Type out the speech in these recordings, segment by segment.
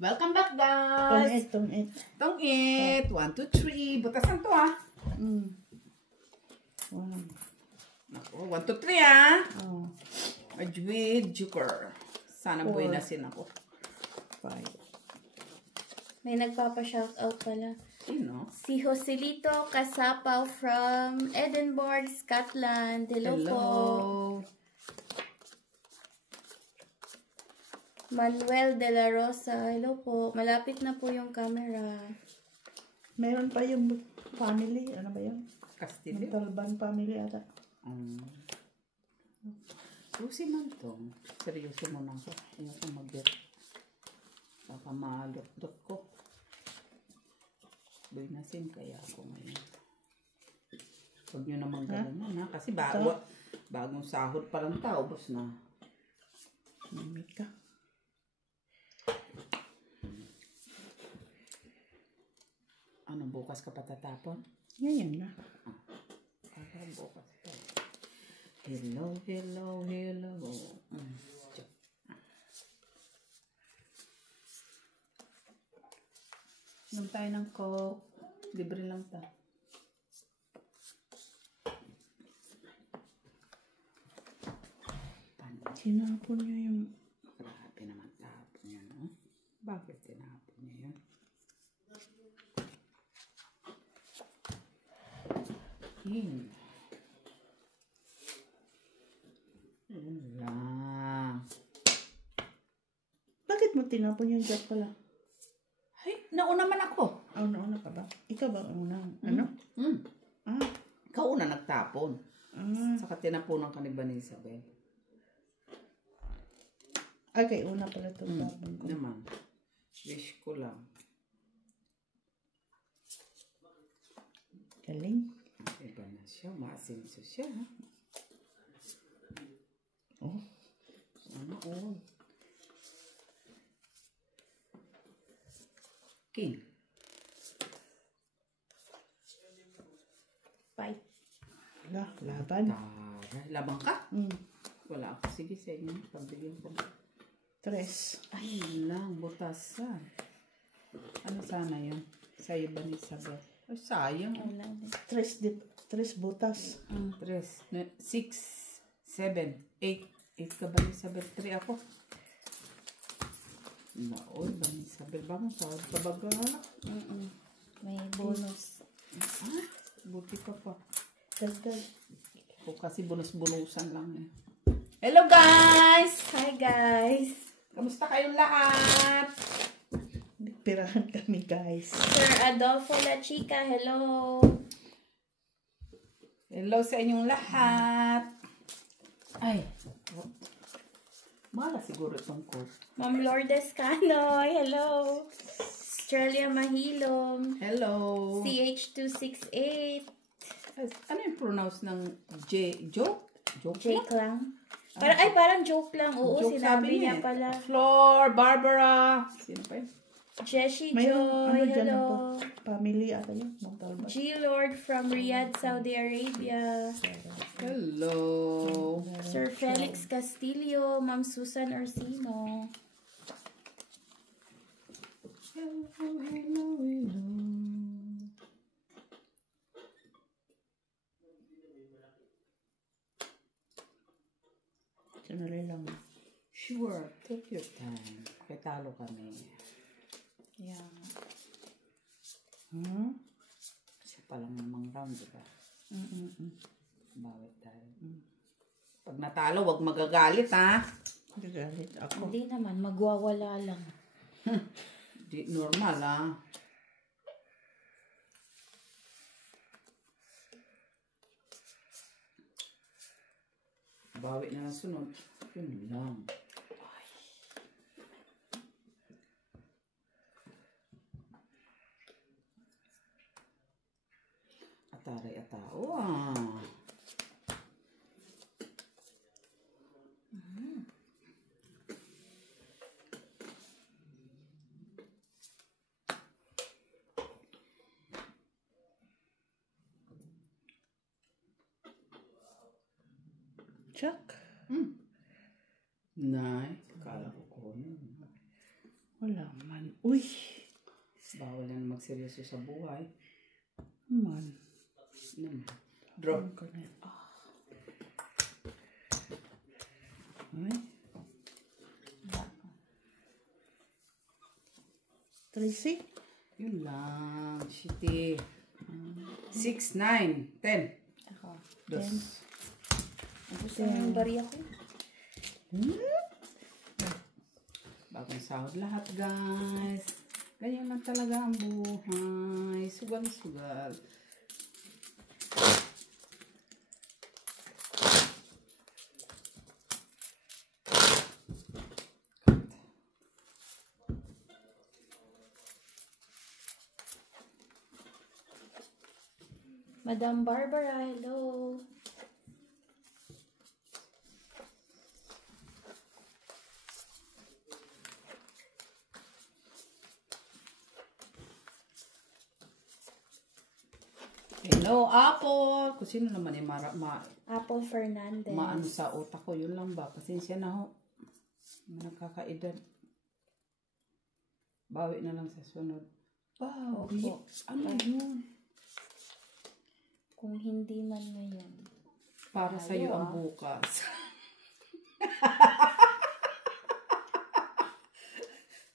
Welcome back, guys! Tong-it. Tong-it! 1, 2, 3. Butasan to, ah. 1. Ako, 1, 2, 3, ah. Oh. Ajwid Juker. Sana buhay na sin ako. 5. May nagpapa-shoutout pala. Sino? Si Joselito Casapaw from Edinburgh, Scotland. Hello po. Manuel de la Rosa. Hello po. Malapit na po yung camera. Meron pa yung family. Ano ba yun? Castillo? Talban family ata. Susi man to. Seryoso mo na ako. Ayoko mag-get. Baka maalot-dot ko. Buhay na sin kaya ako ngayon. Huwag nyo naman gano'n ha. Kasi bagong sahod pa lang tao. Bos na. Mamit ka. Ano, bukas ka patatapon? Ngayon na. Bukas pa. Hello, hello, hello. Inom tayo ng Coke. Libre lang ta. Sinapon niya yung... Grabe naman tapon niya, no? Bakit tinapon niya yun? Bakit mo tinapon yung job pala? Ay, nauna man ako. Nauna ka ba? Ikaw ba una? Ano? Ikaw una nagtapon. Saka tinapunan ka ni Isabel. Okay, una pala itong tapon ko. Naman. Wish ko lang. Galing. Iba na siya. Maasinso siya. Ha? Oh. Sana all. King. 5. Laban. Tara. Labang ka? Wala ako. Sige sa inyo. Pagbilin ko. 3. Ay lang. Butasan. Ano sana yun? Sa'yo ba ni Isabel? Ay, sayang. 3 butas. 3, 6, 7, 8. 8 ka ba ni Isabel? 3 ako. Naol ba ni Isabel? Bakit sahod ka ba ga? May bonus. Buti ka pa. Dagdag. Ako kasi bonus-bonusan lang eh. Hello guys! Hi guys! Kamusta kayong lahat? Pirahan kami guys. Sir Adolfo La Chica, hello! Hello sa inyong lahat. Ay. Mala siguro itong coat. Ma'am Lourdes Canoy, hello! Australia Mahilom. Hello! CH268. Ano yung pronounce ng joke? Jake lang. Parang joke lang. Oo, joke sinabi niya eh. pala. Flor, Barbara. Sino pa yun? Jessie May Joy, hello. Family ata yun. G. Lord from Riyadh, Saudi Arabia. Hello. Sir Felix Castillo, Ma'am Susan Orsino. Hello, hello, hello. Sanali lang. Sure, take your time. Kitalo kami. Yeah. Siya pa lang namang round, diba? Bawit tayo. Pag natalo, wag magagalit, ha? Nagalit ako. Hindi naman, magwawala lang. Di normal, ha? Bawi na lang sunod. Yun lang. Ataray atao, Chuck. Nice. Kala ko ko. Wala man. Uy! Bawal na magseryoso sa buhay. Man. Naman. Draw. Ang ganyan. Ay. 3C? Yun lang. Shitty. 6, 9, 10. Ako. Dos. Ang gusto mo yung bariya ko. Bagong sahod lahat, guys. Ganyan lang talaga ang buhay. Sugal-sugal. Madam Barbara, hello. Hello, Apple. Kung sino naman yung Apple Fernandez. maano sa utak ko. Yun lang ba? Pasensya na ho. Nakakaedad. Bawi na lang sa sunod. Bawi? Opo. Ano yun? Kung hindi man ngayon. Para Ayaw, sa'yo ang bukas.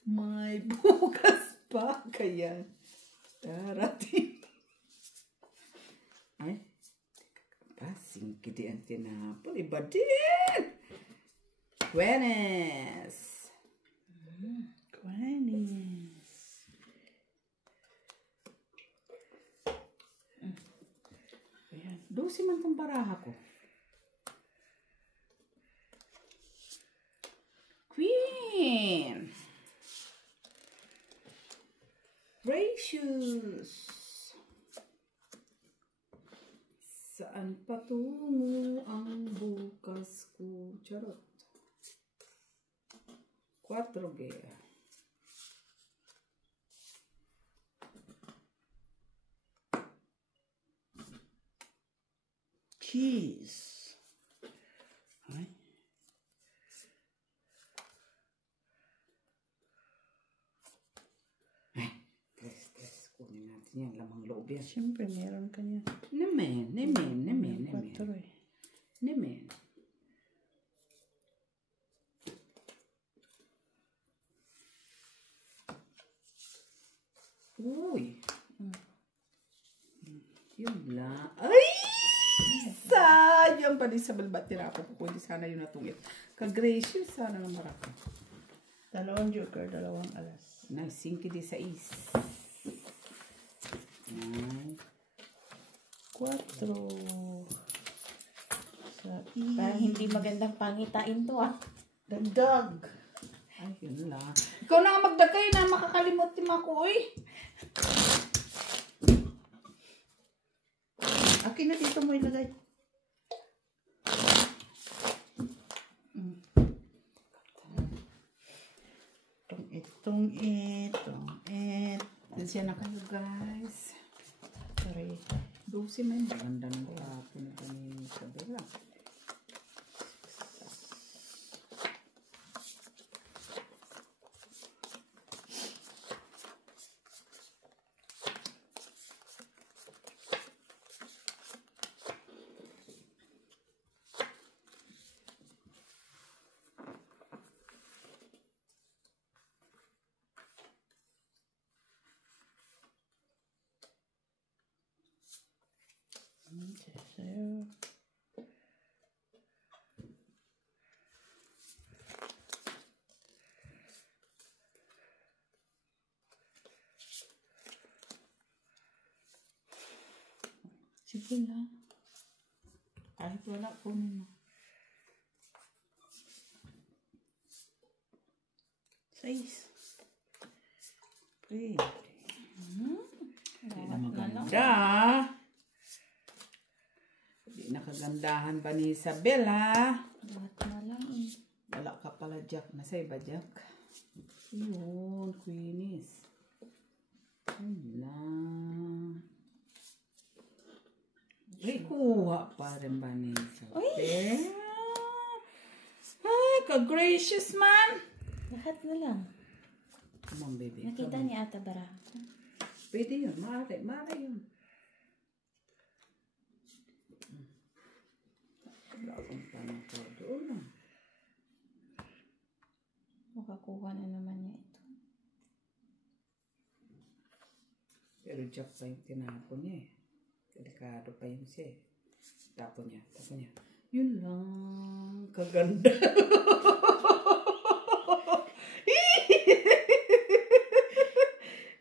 May bukas pa. Kaya darating. Ay. Pasing kidi ang tinapon. Iba din. Gwenes. Gwenis. Ayan. 12 man tong baraha ko. Queen. Gracious. Saan patungo ang bukas ko? Charot. 4 gaya. Cheese. Ay. Tres. Kunin natin yan. Lamang loob yan. Siyempre, meron ka niya. Nemen. 4 eh. Nemen. Uy. Yun lang. Ay! Sayang pa din sa balbat tira ako. Kukunin sana yun natungit. Ka-gracious sana ng maraka. 2 joker, 2 alas. Nice. 5 di 6. Nice. 4. Sa Parang hindi magandang pangitain to Dagdag. Ay, yun lang. Ikaw na nga magdagay na makakalimot din ako, eh. Akin na dito mo ilagay. Itong. Siya na kayo, guys. Sorry. 12 man. Ganda ng tapon na kami sa bela. So, Sige lang. Kahit wala, kunin mo. 6. Okay. Hindi na maganda. Hindi nakagandahan pa ni Isabella. Lahat na lang eh. Wala ka pala, Jack. Nasa iba, Jack? Yun, Queenies. Wala. Ay, kuha pa rin ba ni Isabella? Ay, ka-gracious man. Lahat na lang. Come on, baby. Nakita Come on. ni Ata Barako. Pwede yun. Maaari yun. Bagong tanong ko. Doon lang. Makakuha na naman niya ito. Pero jack pa yung tinapon niya eh. Delikado pa yung siya eh. Tapon niya. Yun lang. Kaganda.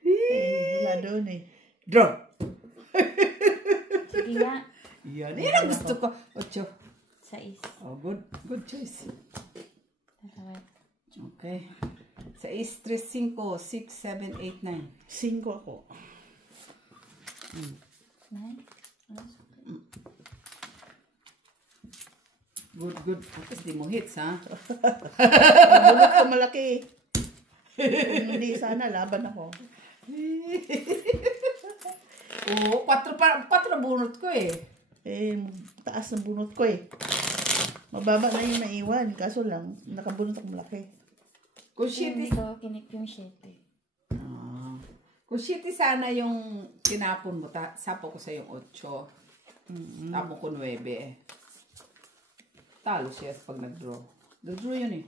Wala doon eh. Draw! Sige nga. Yan. Yan ang gusto ko. 8. 6. Oh, good. Good choice. Tawad. Okay. 6, 3, 5, 6, 7, 8, 9. 5 ako. 9. Good. Tapos di mo hits, ha? Bulot ko malaki. Kung hindi sana, laban ako. Oo, 4 bunot ko eh. Eh, taas ng bunot ko eh. Mababa na yung naiwan. Kaso lang, nakabunot ako malaki. Kung shit Hindi is... ko kinik yung 7. Kung shit is sana yung tinapon mo, sapo ko sa yung 8. Tapon ko 9 eh. Talo siya pag nag-draw. Nag-draw yun eh.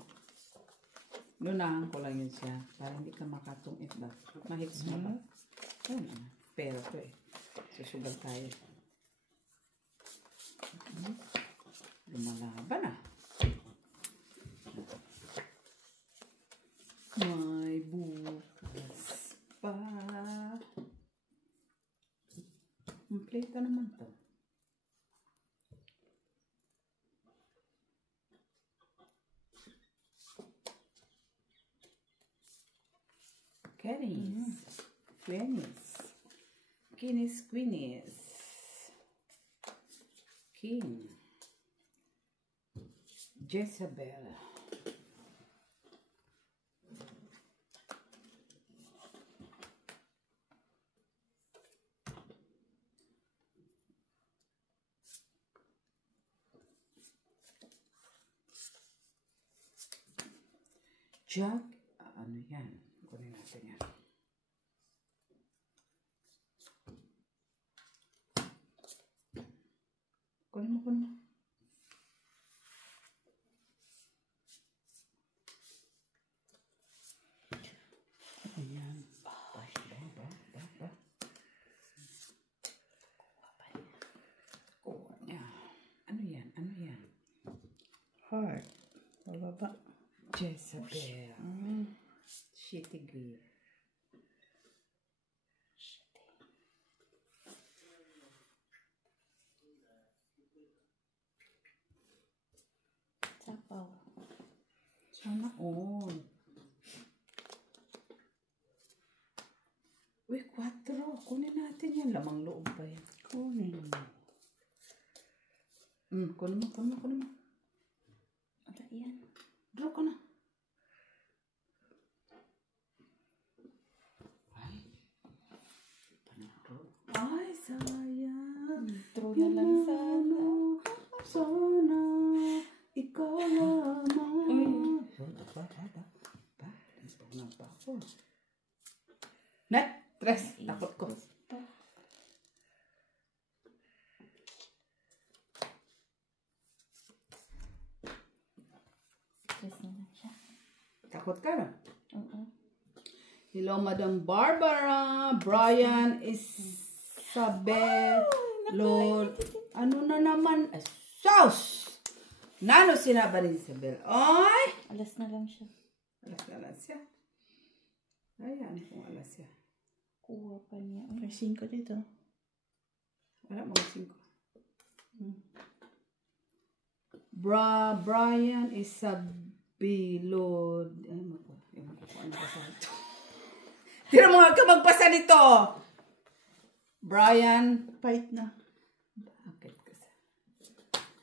Lunahan ko lang yun siya. Para hindi ka makatungit ba? Mahits mo ba? Ayun na. Pero to eh. Susugal tayo. Lumalaban ah. May bukas pa. Kompleto naman to. Queenies. King. Jezebel. Jack, ano yan? Kunin natin yan. Kunin mo. Ayan. Ba. Kuha niya. Ano yan? Heart. Mababa. Jezebel. Shitty girl. Sapaw. Sana all. Uy, 4. Kunin natin yan. Lamang loob pa yan. Kunin. Kunin mo. Wala yan. Draw ka na. Ay, sayang. True na lang sana. Sana ikaw lamang. Ba? Pag pa ako. Net, 3. Takot ko. Tres na lang siya. Takot ka na. Oo. Hello, Madam Barbara, Brian, Isabel, Lord. Ano na naman? Sauce! Nano sinaba ni Isabel? Ay! Alas na lang siya. Alas na lang siya. Ayan, kung alas siya. Kuha pa niya. May 5 dito. Wala, mga 5. Brian, Isabel, Lord. Ay, ano ba sa ito? Tira mo ka magpasa nito. Brian. Fight na. Bakit kasi?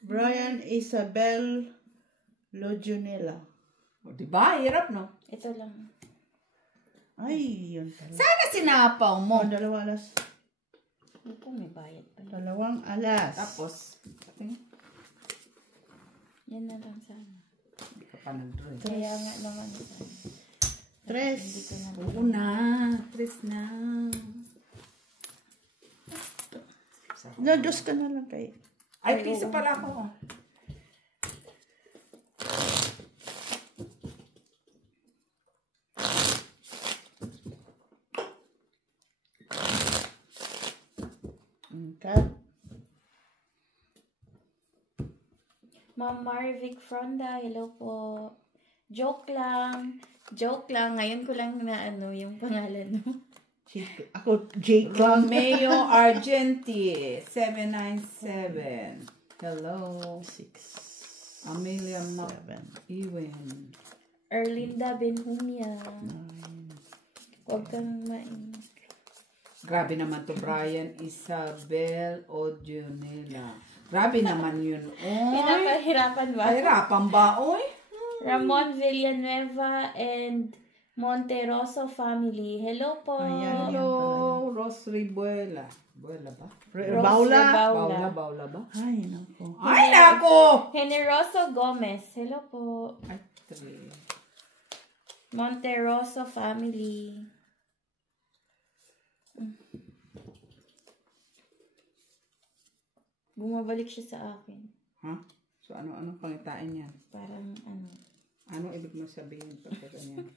Brian Isabel Lojunela. O, diba? Hirap, no? Ito lang. Ay, yun pala. Sana sinapaw mo. 2 alas. Hindi ko may bayad pa. 2 alas. Tapos, tingin, Yan na lang sana. hindi ka pa nag-draw. Kaya nga naman sana. Tres. Oo na. Tres na. Dos ka na lang kay. Ay, piso pala ako. Cut. Ma'am Marvic Fronda, hello po. Joke lang. Joke lang. Ngayon ko lang na yung pangalan mo. Ako, Jake lang. Romeo Argenti, 797. Hello. 6, Amelia 7, Iwen. Erlinda Benhumia. Huwag kang Grabe naman to, Brian Isabel Odionela. Grabe naman yun. Oy. Pinapahirapan ba? Pahirapan ba, oy? Ramon Villanueva and Monteroso family. Hello po. Ayan. Hello, Rosary Buela. Buela ba? Baula. Baula ba? Ay, nako. Ay, nako! Generoso Gomez. Hello po. Ay, 3. Monteroso family. Bumabalik siya sa akin. Ha? So, ano pangitain yan? Parang Ano ibig mo sabihin pagka ganyan?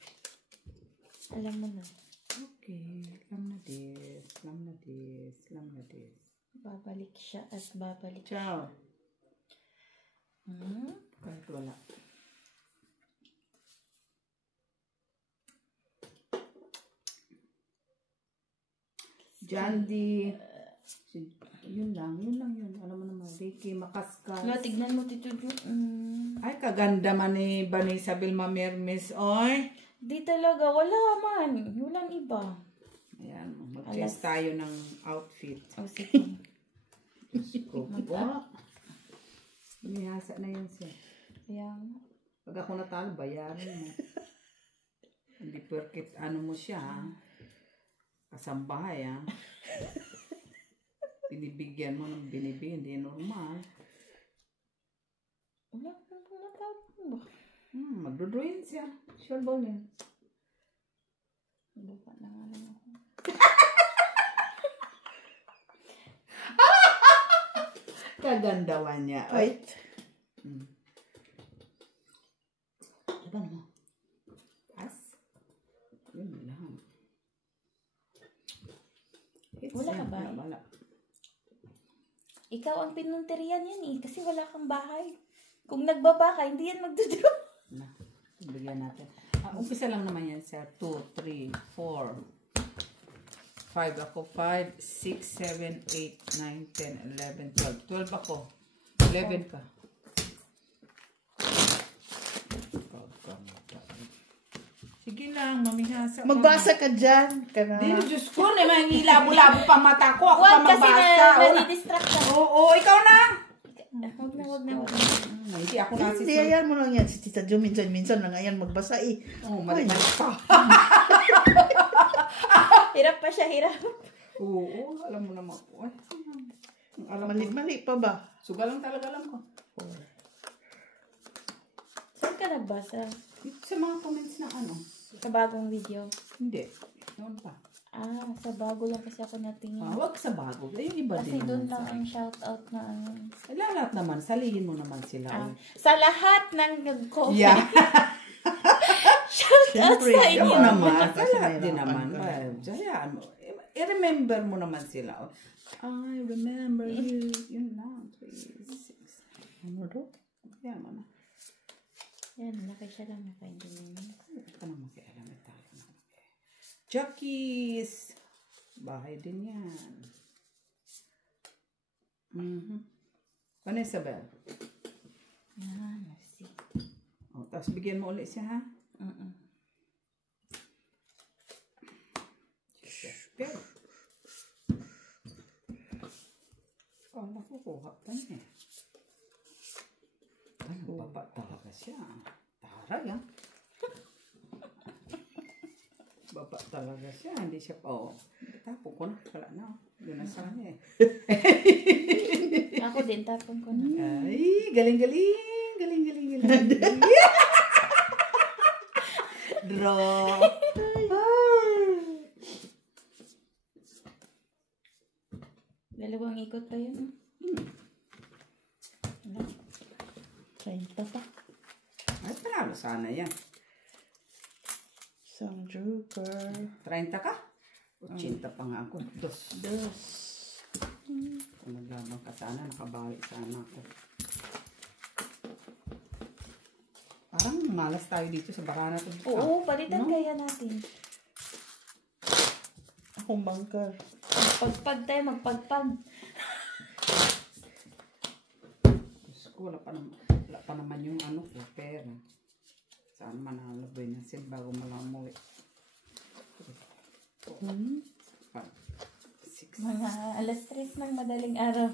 alam mo na. Okay. Alam na this. Babalik siya at babalik. Ciao. Kahit wala. Jandy. Yun lang. Alam mo naman, Ricky Makaskas. No, tignan mo dito. Ay, kaganda man ni Vanessa Vilma Mermes. Oy. Di talaga, wala man. Walang iba. Ayan, mag-chase tayo ng outfit. O, sige. Binihasa na yun siya. Ayan. Pag ako natalo, bayaran mo. Hindi porket ano mo siya, ha? Kasambahay, ha? Binibigyan mo ng binibigyan, hindi normal. Wala kang pumatapon ba? Magdodrawin siya. Sure ba yun? Lupa na nga lang ako. Kagandawan niya. Wait. Diba naman? Pass? Yun lang. Wala ka ba? Wala. Ikaw ang pinunterian yan eh. Kasi wala kang bahay. Kung nagbaba ka, hindi yan magdodraw. Na, bigyan natin. Umpisa lang naman yan, sir. 2, 3, 4, 5 ako. 5, 6, 7, 8, 9, 10, 11, 12. 12 ako. 11 ka. Sige lang, mamihasa. Magbasa ka dyan. Dino, Diyos ko, naman ilabo-labo pa mata ko. Ako pa Huwag kasi magbasa. nadidistract ka. Oo, ikaw na. Huwag na. Hindi ako nasi. Hindi, ayan mo lang yan. Si Tita Jo, minsan lang ayan magbasa eh. Oh, mali-mali pa. Hirap pa siya, hirap. Oo, alam mo naman. Alam mo. Mali pa ba? Suga lang talaga alam ko. Saan ka nagbasa? Sa mga comments na ano. Sa bagong video? Hindi. Noon pa. Sa bago lang kasi ako natingin. Wag sa bago. Yung iba Kasi din doon naman lang sa ang shoutout na lahat naman. Salihin mo naman sila. sa lahat ng nag-comment. Yeah. Shoutout Siyempre, sa Yung inyo. naman. Sa lahat din Nahirapan naman. ka. Sayaan mo. I-remember mo naman sila. I remember you. Yun lang. 3, 6. Ano do? Yan mo na. Yan, laki siya lang nakaintindihan. Hindi ka naman kaialam. Jockeys. Bahay din yan. Ano Isabel? Yan, merci. Tapos bigyan mo ulit siya, ha? Pero, kala ko kuha pa niya. Ano, baba talaga siya. Taray, ha? Baba talaga siya. Hindi siya pa, tapon ko na. Wala na, yun na sa kanya, eh. Ako din, tapon ko na. Ay, galing. Draw. ikot pa yun. Wala. 30 pa. Ay, panalo sana yan. Isang joker. 30 ka? 80 pa nga ako. Dos. Dos. Kung naglaban ka sana, nakabawi sana ako. Parang malas tayo dito sa barana to. Oo, palitan kaya natin. Akong bangker. Magpagpag tayo, magpagpag. Diyos ko, wala pa naman yung ano ko, pera. Saan manalo ba yun sin bago malamuwi. Mga alas 3 ng madaling araw.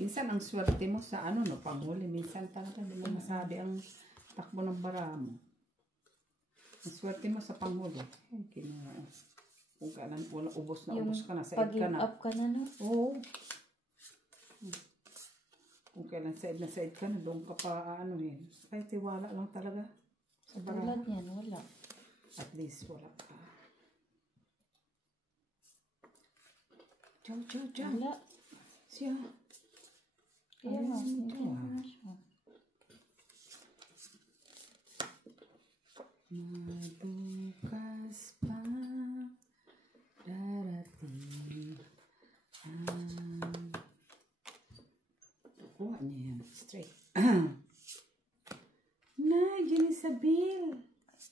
Minsan ang swerte mo sa ano no, panghuli. Minsan talaga hindi mo masabi ang takbo ng bara mo. Ang swerte mo sa panghuli. Ay, kinuha. Kung kailan wala, ubos na ubos ka na, said ka Pag-give na. up ka na, no? Oo. Kung kailan said ka na, doon ka pa ano eh. Kahit tiwala lang talaga sa bara. Tulad yan, wala. At least wala ka. Chow. Wala. Siya. Kaya nga, hindi ito, na siya. Mabukas pa darating kuha niya yan straight. Nay, Jenisabil.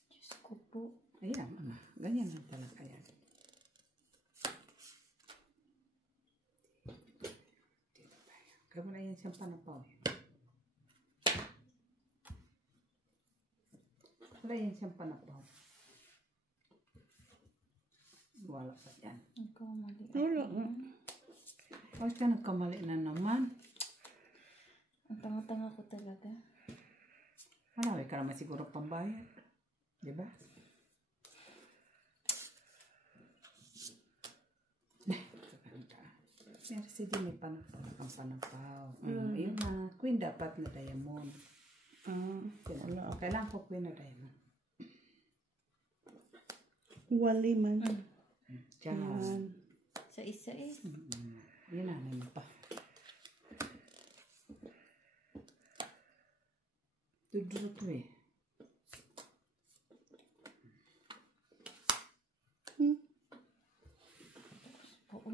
Diyos ko po. Ayan, ganyan lang talaga yan. Dito tayo. Kaya wala yan siyang panapaw. Wala yan siyang panapaw. Wala pa yan. Nagkamali. Wala. Huwag ka nagkamali na naman. Ang tanga-tanga ko talaga. Marami ka naman siguro pambayad. Diba? Meron si Dini panapaw. Pang panapaw. Yun na. Queen dapat na diamond. Wala. Kailangan ko queen na diamond. Wali man. Diyan. Yan. Sa isa eh. Yun na. Ano pa. Dudro to eh. Oo.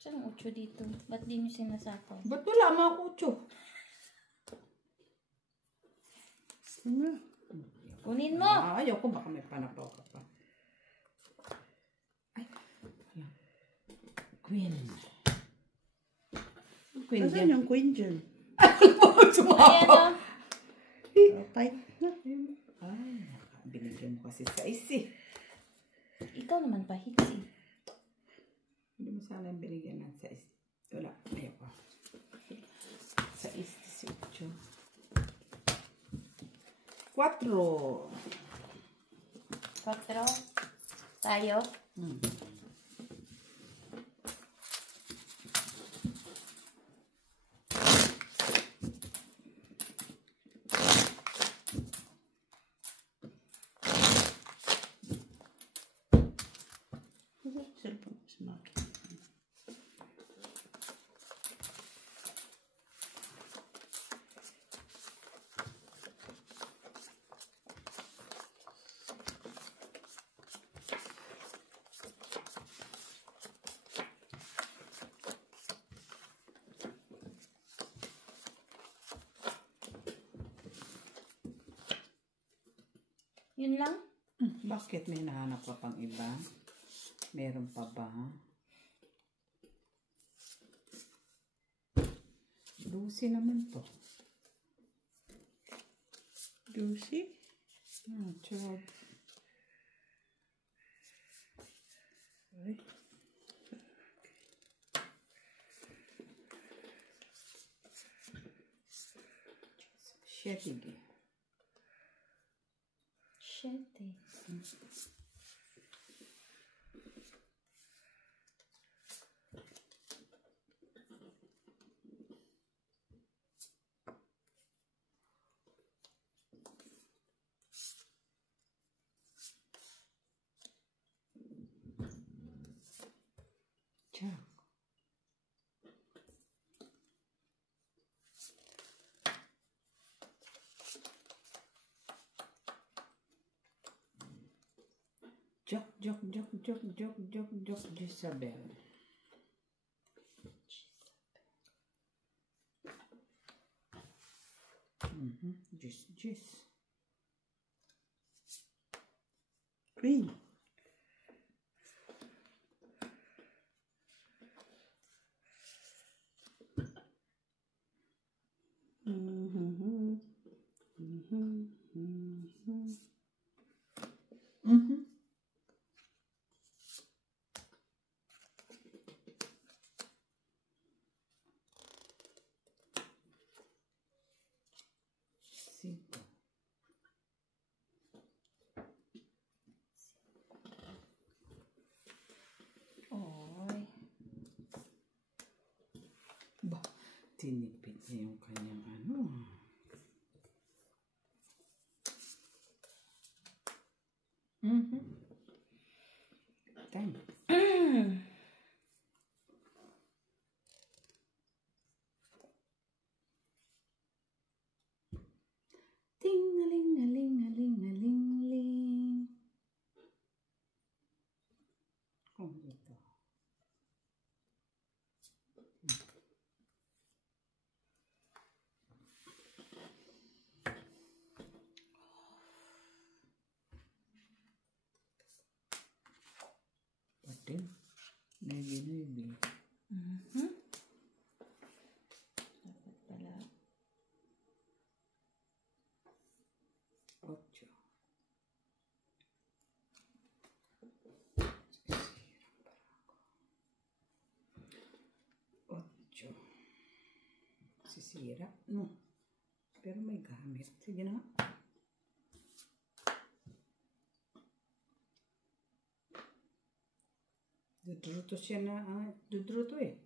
Saan ang 8 dito? Ba't di nyo sinasakon? Ba't wala mga kutso? Ano? Kunin mo! Ayaw ko baka may panapaw ka pa. Ay. Wala. Queen. Queen Nasaan yung queen dyan? Ayan o. Fight na. Ay, binigyan mo kasi sa isi. Ikaw naman pa, Hiksi. Hindi mo sana binigyan ng sa isi. Wala. Ayaw ko. Sa isi 18. 4. 4. Tayo. Cellphone is marked. Yun lang? Bakit may nahanap ka pang iba? Meron pa ba? Lucy naman to. Juicy? Chod. Ay. Shetige. 7. Jack. Joke, Jezabel. Jis. Queen. Cinco. Oy. Ba, tinipid niya yung kanyang ano. Time. Ting-a-ling-a-ling-a-ling-a-ling-ling. Oh, ito. Patin. Maybe. Dapat pala. 8. Sisira. No. Pero may gamit. Sige na. Dudruto siya na. Dudruto eh.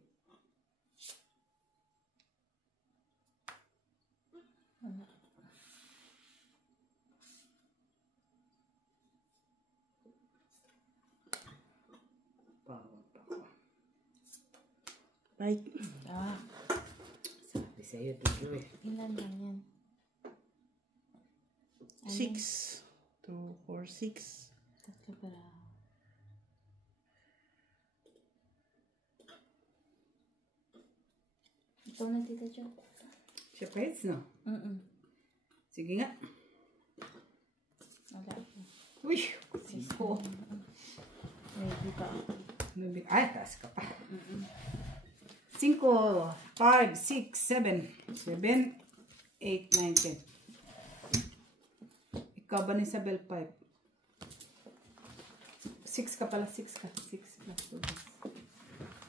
Bawal pa ko. Right. Sabi sa'yo, Dudu eh. Ilan lang yan? 6. 2, 4, 6. Tatlo pala. Ikaw na, Tita Jo. Siya pa hits, no? Sige nga. Wala ako. Uy! 5. Maybe pa ako. Ay, taas ka pa. 5, 5, 6, 7. 7, 8, 9, 10. Ikaw ba ni Isabel 5? 6 ka pala, 6 ka. 6 plus 2.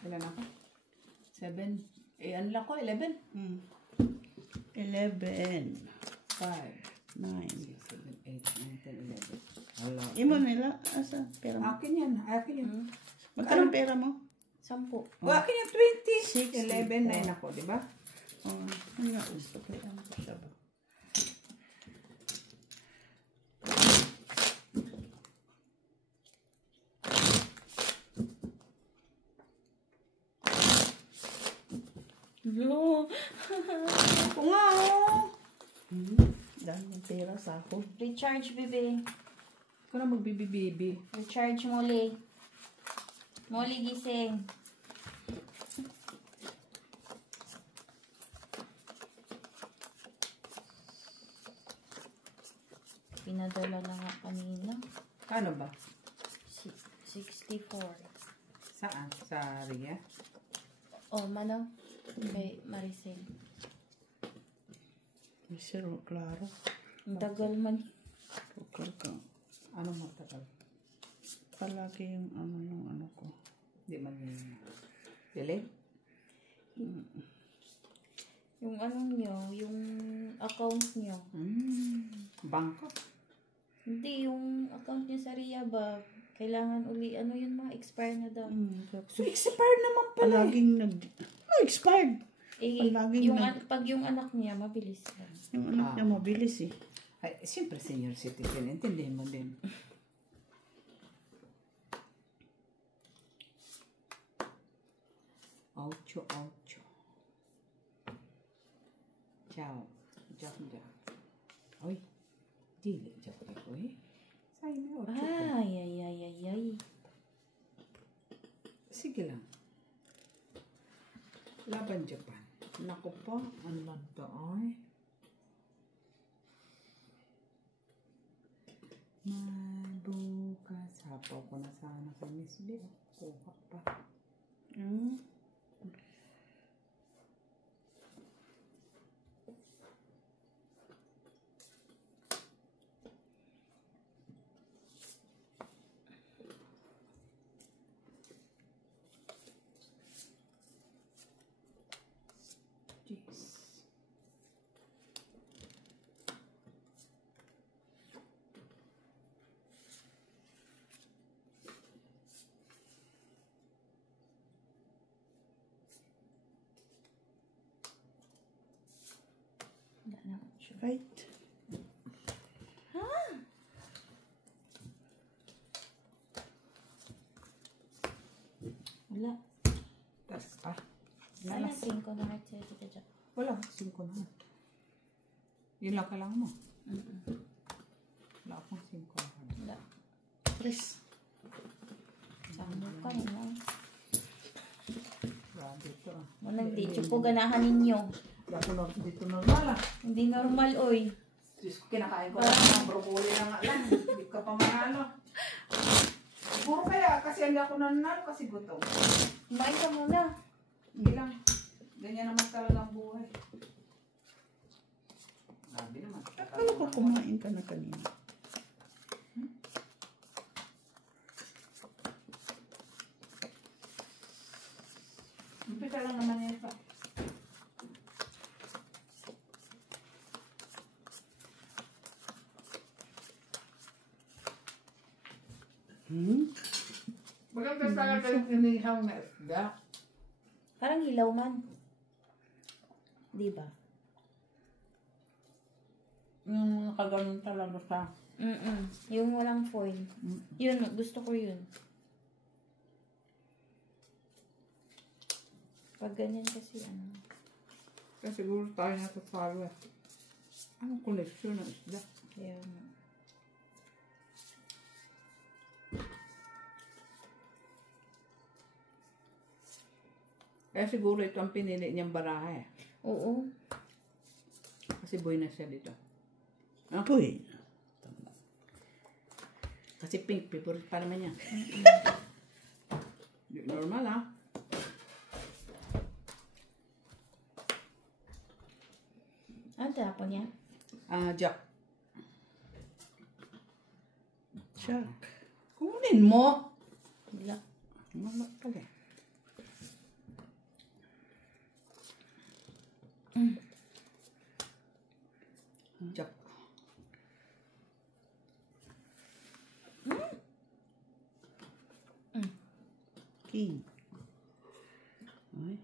Ilan ako? 7. Eh, ano lang ko? 11? 11. 5, 9. 6, 7, 8, 9, 10, 11. Hala. Imo nila. Asa? Pera mo? Akin yan. Akin yan. Magkano pera mo? 10. O, akin yung 20. 6, 11, 9 ako, di ba? Oh, ano nga gusto ko? Ano ko siya ba? No. Ako nga, oh. Dahil ng pera sa ako. Recharge, bebe. Ikaw na magbibibibi. Recharge, Molly. Molly, gising. Pinadala na nga kanina. Ano ba? 64. Saan? Sa Ria? Oh, mano? Kay Maricel. Sir, klaro. Ang tagal man. Tukar ka. Ano matagal? Palagi yung ano ko. Di man yun. Delay? Yung ano nyo, yung account nyo. Bangko? Hindi, yung account nyo sa Ria ba? Kailangan uli, ano yun mga expire na daw. So, expired naman pala. Palaging expired. Eh, palaging yung, pag yung anak niya, mabilis lang. Yung anak niya mabilis eh. Ay, siyempre senior citizen. Intindihin mo din. 8. Ciao. Jack. Uy. Dili. Jack. Uy. Sayang na 8. Ay. Sige lang. Laban Japan. Naku po. Ano lang to? Ay. Mabukas. Hapaw ko na sana sa Miss B. Kuha pa. Jeez. Wala na 8. Right? Wala. Tas pa. Wala 5 na heart sa'yo, Tita Jack. Wala. 5 na. Yun lang kailangan mo. Wala akong 5 na. Wala. 3. Sama ka na. Grabe ito ah. Walang dito po ganahan ninyo. Dito normal ah. Hindi normal, oy. Diyos ko, kinakain ko lang ng broccoli na nga lang. Hindi ka pa manalo. Siguro kaya kasi hindi ako nanalo kasi gutom. Kumain ka muna. Hindi lang. Ganyan naman talaga ang buhay. Grabe naman. Akala ko kumain ka na kanina. Umpisa lang naman ito. Maganda talaga yung inihaw na isda. Parang hilaw man. Di ba? Yung nakaganon talaga sa... Yung walang foil. Yun, gusto ko yun. Pag ganyan kasi, ano. Kaya siguro tayo natapalo eh. Anong koleksyon ng isda? Kaya, Kaya siguro ito ang pinili niyang baraha eh. oo. Kasi boy na siya dito. Uy. Kasi pink, favorite pa naman niya. Normal ah. Ano tapon niya? Jack. Jack. Kunin mo. Wala. Malak pala eh. Jack. King. Ay.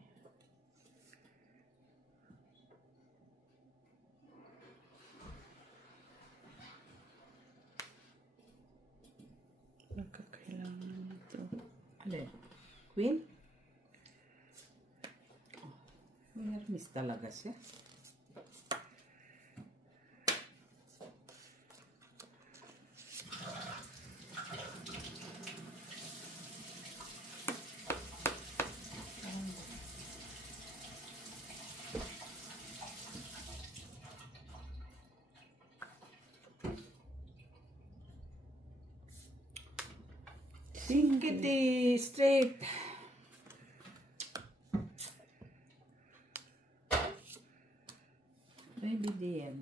Kailangan nito. Alin? Queen? Oh, may Hermes talaga siya. Sinkity straight. Maybe din.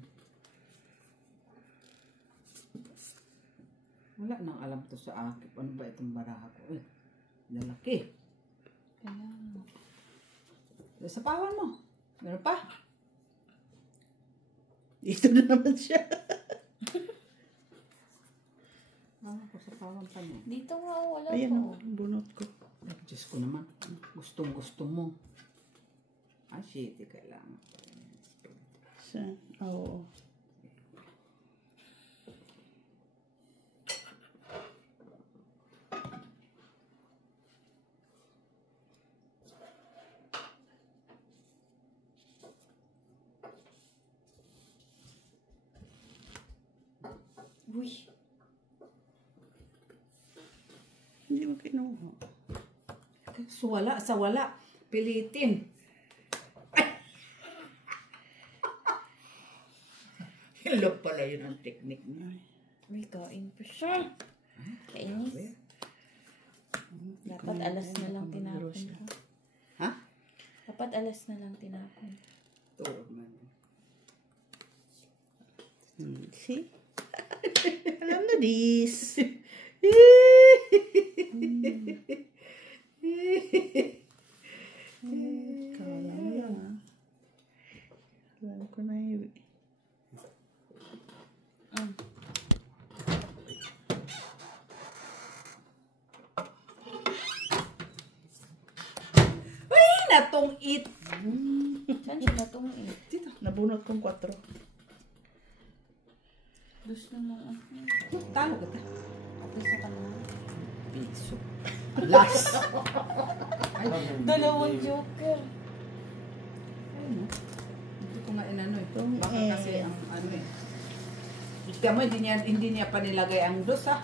Wala nang alam to sa akin. Ano ba itong baraha ko? Lalaki. Kaya, Sa pawan mo. Meron pa? Ito na naman siya. Ko sa pawan pa niya. dito nga, wala Ayan po. ang bunot ko. Ay, Diyos ko naman. Gustong-gusto mo. Shit. Kailangan. Siya. Oo. Uy. Hindi mo kinuha. So, wala. Sa wala. Pilitin. Hello pala yun ang technique niya. Uy, kain pa siya. Kainis. Dapat alas na lang tinapon ko. Ha? Dapat alas na lang tinapon. Tuwag man. See? Alam na this. Kala mo lang ah. Alam ko na yun. Ay, natong it. Saan siya natong eh? Dito. Nabunot kong 4. Gusto mo lang. Talo ka ta. Kapag sa kanila. Piso. Last. Dalawang joker. Ayun, no? Hindi ko nga inano eh. Itong Baka kasi ang ano eh. Ika mo, hindi niya pa nilagay ang dos ha.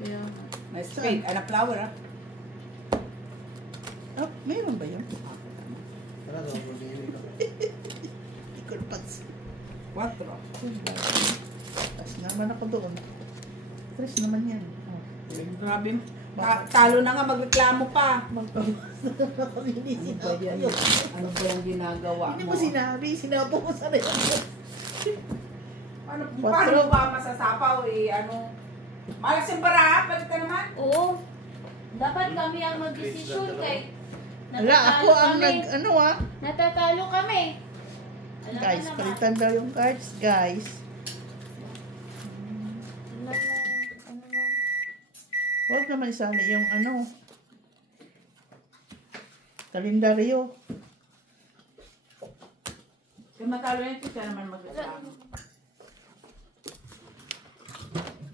Kaya, May spade. Ano, flower ha. oh, mayroon ba yun? Ikot pats. 4. Tapos naman ako doon. 3 naman yan. Oh. Grabe. Talo na nga, magreklamo pa. Magpabasa na ako hindi sinabi. Ano ba yung ginagawa Hindi mo? mo sinabi. Sinabi mo sa rin. Paano mo ba masasapaw eh? Ano? Malas yung bara, balik ka naman. Oo. Dapat kami ang mag-desisyon kay Wala, ako ang ano ah. Natatalo kami. Alam Guys, mo naman. palitan daw yung cards, guys. Alam mo, ano lang. Huwag naman isali yung ano. Kalendaryo. Kung matalo yan, siya naman magreklamo.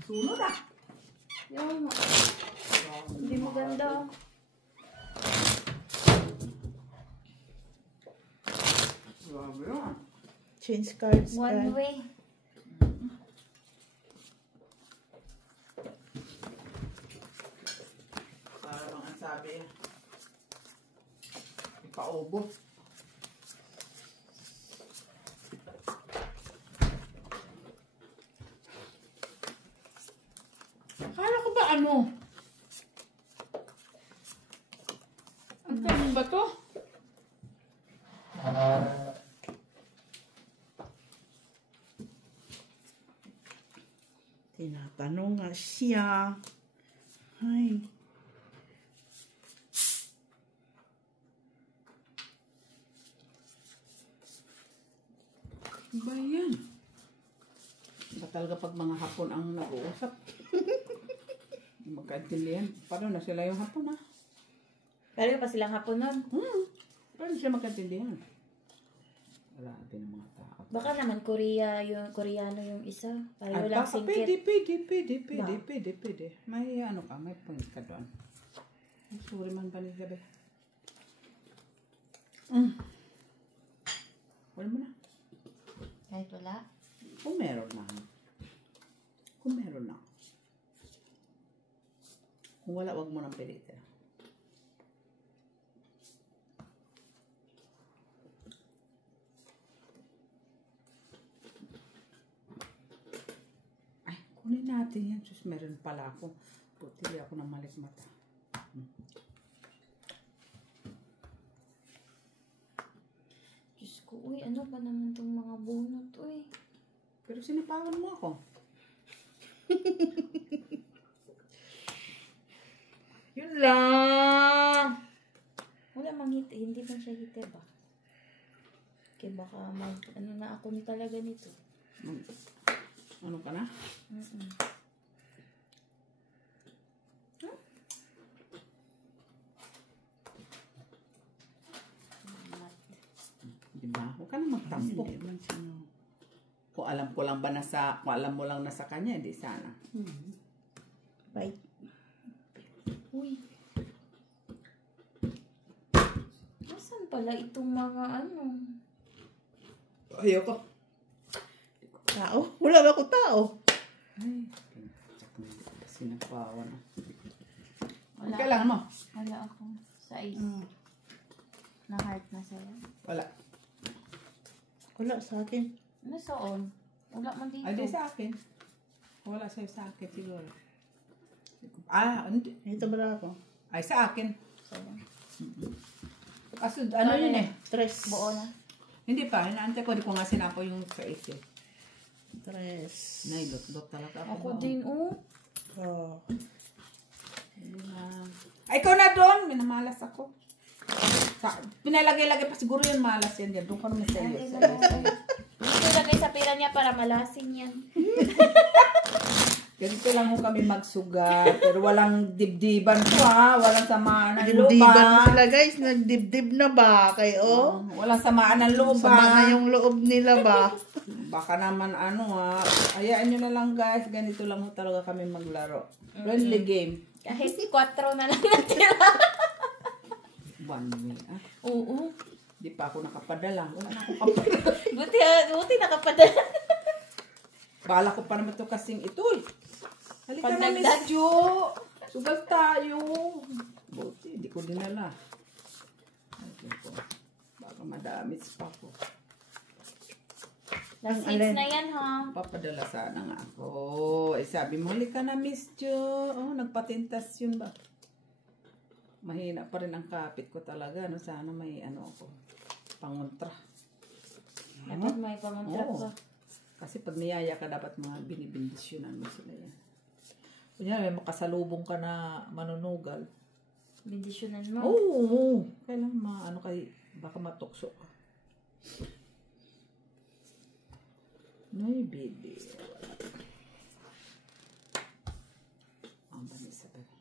Sunod ah. Yung, hindi maganda. Grabe yun. Change cards, One guys. way. Para bang ang sabi. Ipaubo. Akala ko ba ano? Ang kanin ba to? Tinatanong nga siya. Ay. Ano ba yan? Ba talaga pag mga hapon ang nag-uusap? Magkaintindihan. Paano na sila yung hapon ha? Pero pa silang hapon nun. Paano sila magkaintindihan? Wala natin ang mga tao. Baka naman Koreano yung isa. Pareho Ay, lang baka singkit. pwede. May ano ka, may point ka doon. Sorry man ba ni Isabel? Wala mo na. Kahit wala. Kung meron na. Kung meron na. Kung wala, wag mo nang pilitin. Ay, kunin natin yan. Sus, meron pala ako. Putili ako ng malikmata. Diyos ko, uy, ano ba naman tong mga bunot, uy. Pero sinapawan mo ako. Yun lang. Wala mang hit, hindi man siya hite ba? Kaya baka ano na ako talaga nito. Ano ka na? Diba? Huwag ka na magtampo. Hindi man sino. Kung alam ko lang ba kung alam mo lang na sa kanya, hindi sana. Bye. Uy. Nasaan pala itong mga ano? Ayoko. Tao? Wala ba ako tao? Ay, pinatsak na yun. Kasi nagpawa na. Wala. Kailangan mo? Wala ako. Size. Na heart na sa'yo. Wala. Wala sa akin. Ano saan? Wala man dito. Ay, di sa akin. Wala sa'yo sa akin siguro. Ah, hindi. Ito ba ako? Ay, sa akin. Sa'yo. Kasi ano yun eh. Tres. Buo na. Hindi pa. Inaantay ko. Di ko nga sinapo yung sa isi. Tres. Nailot-lot talaga ako. Ako ba? din, oh. Oh. Hindi na. Ay, ikaw na doon. Minamalas ako. Pinalagay-lagay pa siguro yung malas yan dyan. Doon ka naman sa iyo. Dito lagay sa pira niya para malasing yan. Ganito lang ho kami magsugat. Pero walang dibdiban ko ha. Walang samaan ng lupa. Dibdiban na sila guys. Nagdibdib na ba kayo? Walang samaan ng lupa. Sama na yung loob nila ba? Baka naman ano ha. Hayaan nyo na lang guys. Ganito lang ho talaga kami maglaro. Friendly game. Kahit 4 na lang natira. One way ah. Oo. Di pa ako nakapadala. Wala na akong kapadala. Buti nakapadala. Bala ko pa naman ito kasing ito eh. Halika Pag na, nagdag- Miss Jo. Sugal tayo. Buti, di ko dinala. Ay, ko. Baka madamis pa ko. Last Ang 6 alin? na yan, ha? Papadala sana nga ako. Eh, sabi mo, halika na, Miss Jo. Oh, nagpatintas yun ba? Mahina pa rin ang kapit ko talaga. No? Sana may ano ako. Pangontra. Dapat may pangontract Oo. ka. Kasi pag niyaya ka, dapat mga binibindisyonan mo sila yan. Kunyari, may makasalubong ka na manunugal. Bendisyonan mo. Oo. Kailangan ano kay baka matukso ka. Nay, baby. Ang dami sa bebe.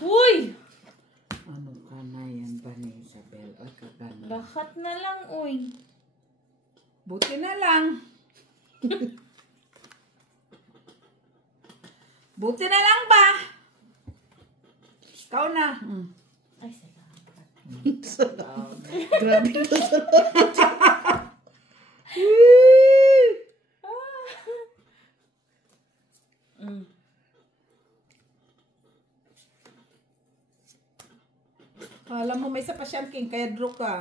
Uy! Ano ka na yan ba ni Isabel? Ay, kaganda. Lahat na lang, uy. Buti na lang. Buti na lang ba? Ikaw na. Ay, salamat. Grabe na sa Mm. Alam mo, may isa pa siyang king, kaya draw ka.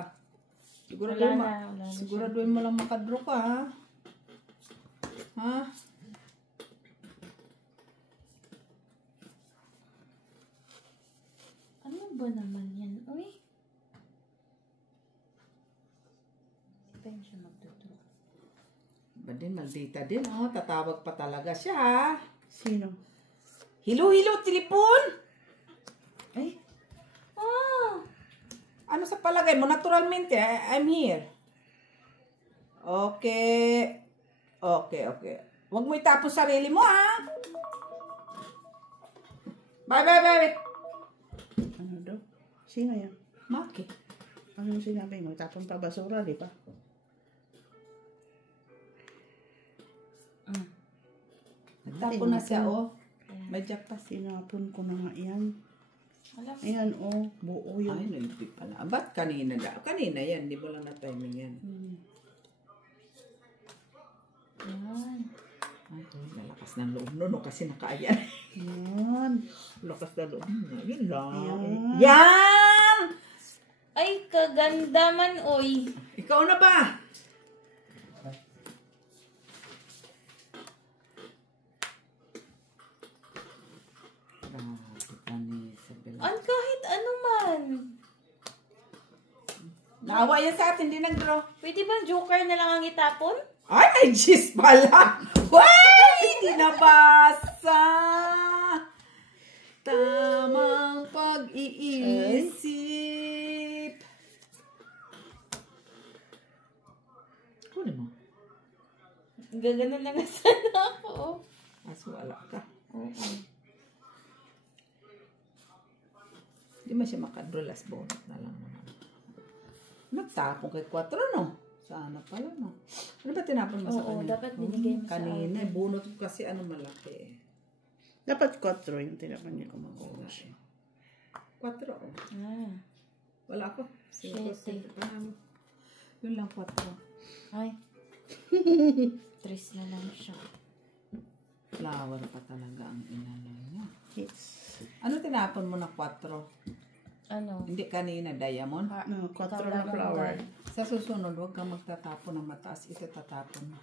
Wala na Siguraduhin mo lang makadraw ka, ha? Ha? Ano ba naman yan, uy? Hindi pa yun siya magtuturo. Ba din, maldita din, oh. Tatawag pa talaga siya, ha? Sino? Hilo-hilo, telepon! Ay! Ah! Ano sa palagay mo? Naturalmente, I'm here. Okay. Okay. Huwag mo itapon sarili mo, ha? Bye. Ano daw? Sino yan? Maki. Ano yung sinabi mo? Tapon pa basura, di ba? Nagtapon na siya, oh. May jack pa siya. Tinapon ko na nga yan. Alam. Ayan, oh. Buo yun. Ay, nalipit pala. Ba't kanina da? Kanina yan. Di mo lang na-timing yan. Yan. Ay, lalakas ng loob. No, kasi nakaayan. Yan. Lakas ng loob. Yun lang. Yan. Yan! Ay, kaganda man, uy. Ikaw na ba? Kahit ano man. Naawa yan sa atin. Di nag-draw. Pwede ba joker na lang ang itapon? Ay, may gis pala. Why? Di nabasa. Tamang pag-iisip. Kunin mo. Gaganon lang sana ako. Mas wala ka. Oo. Di man siya makadraw. Last bonus na lang naman. Nagtapon kay 4, no? Sana pala, no? Ano ba tinapon mo sa Oo, kanya? dapat binigay mo sa Kanina, bunot ko kasi malaki eh. Dapat 4 yung tinapan niya kung makuha siya. 4, oh. Ah. Wala ako. Sige, Shit, yun lang 4. Ay. 3 na lang siya. Flower pa talaga ang inano niya. Yes. Ano tinapon mo na 4? Ano? Hindi kanina, diamond? No, 4 na flower. Sa susunod, huwag kang magtatapon ng mataas. Ito tatapon mo.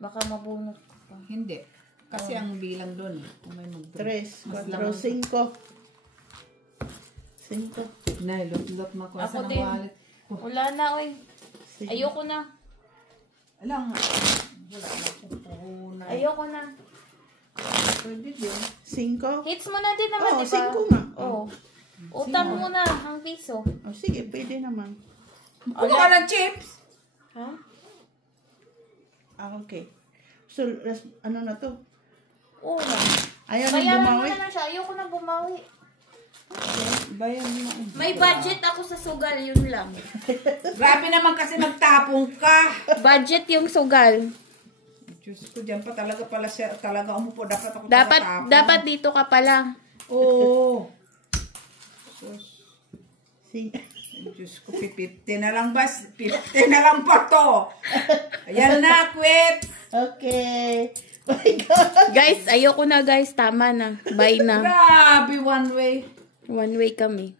Baka mabunot pa. Hindi. Kasi ang bilang doon, kung may mag-draw. 3, Mas 4, lamang. 5. 5. Nay, lot na ko. Ako Saan ang din. wallet ko? Wala na, oy. Ayoko na. Alam nga. Wala na akong puhunan. Ayoko na. Pwede din. 5. Hits mo na din naman, Oo, di ba? 5 nga. Oo. Utang mo na ang piso. Oh, sige, pwede naman. Kuha ka ng chips! Ha? Ah, okay. So, ano na to? Oo na. Ayaw na Bayaran mo bumawi. na lang siya. Ayoko na bumawi. Bayan mo. May budget ako sa sugal, yun lang. Grabe naman kasi magtapong ka. Budget yung sugal. Diyos ko, dyan pa talaga pala siya. Talaga umupo. Dapat ako Dapat tatapon. dapat dito ka pala. Oo. Diyos. Diyos ko, 50 na lang ba? 50 na lang pa to. Ayan na, quit. Okay. My God. Guys, ayoko na guys. Tama na. Bye na. Grabe, one way. One way kami.